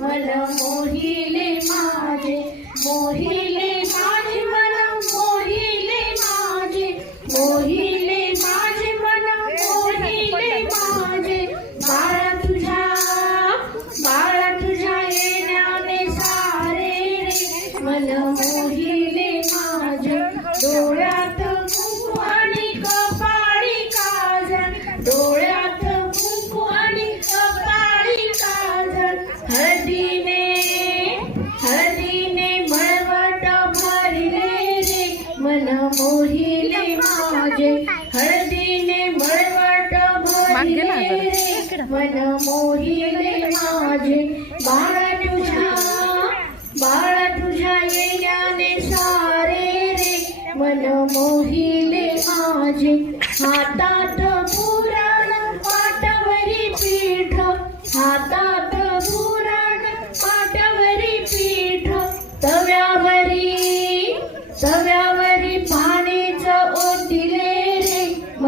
मन मोहिले माझे मोहिले माझे मन मोहिले माझे मोहिले माझे मन मोहिले माझे. बाळा तुझ्या बाळा तुझ्या येण्याने सारे रे. मन मोहिले माझे मोहिले माझे हळदीने मळवट भरले मन मोहिले माझे बाळा तुझ्या बाळा तुझ्या येण्याने सारे रे. मन मोहिले माझे हातात पुराण पाटावरी पीठ हातात पुराण पाटावरी पीठ. तव्यावरी तव्यावरी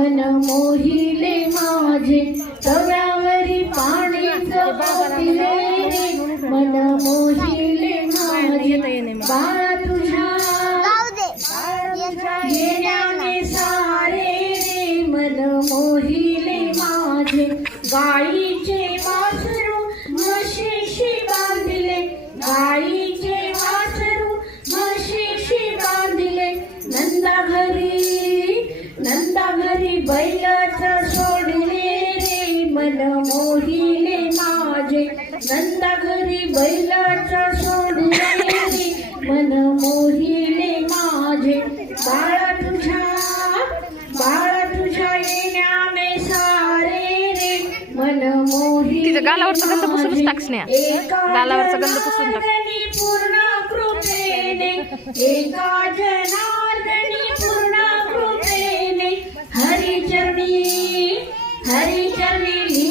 मन मोहिले माझे तव्यावरी पाणीच ओतिले रे. मन मोहिले माझे बैलच सोडले रे मन मोहिले माझे नंदा घरी बैलच सोडले रे मन मोहिले माझे बाळा तुझ्या बाळा तुझ्या येण्याने सारे रे मन मोहिले गालावरचा गंध पुसूनच माझे. टाक स्नेहा. एका गालावरचा गंध पुसून टाक. पूर्ण कृपेने एका जना Jeremy.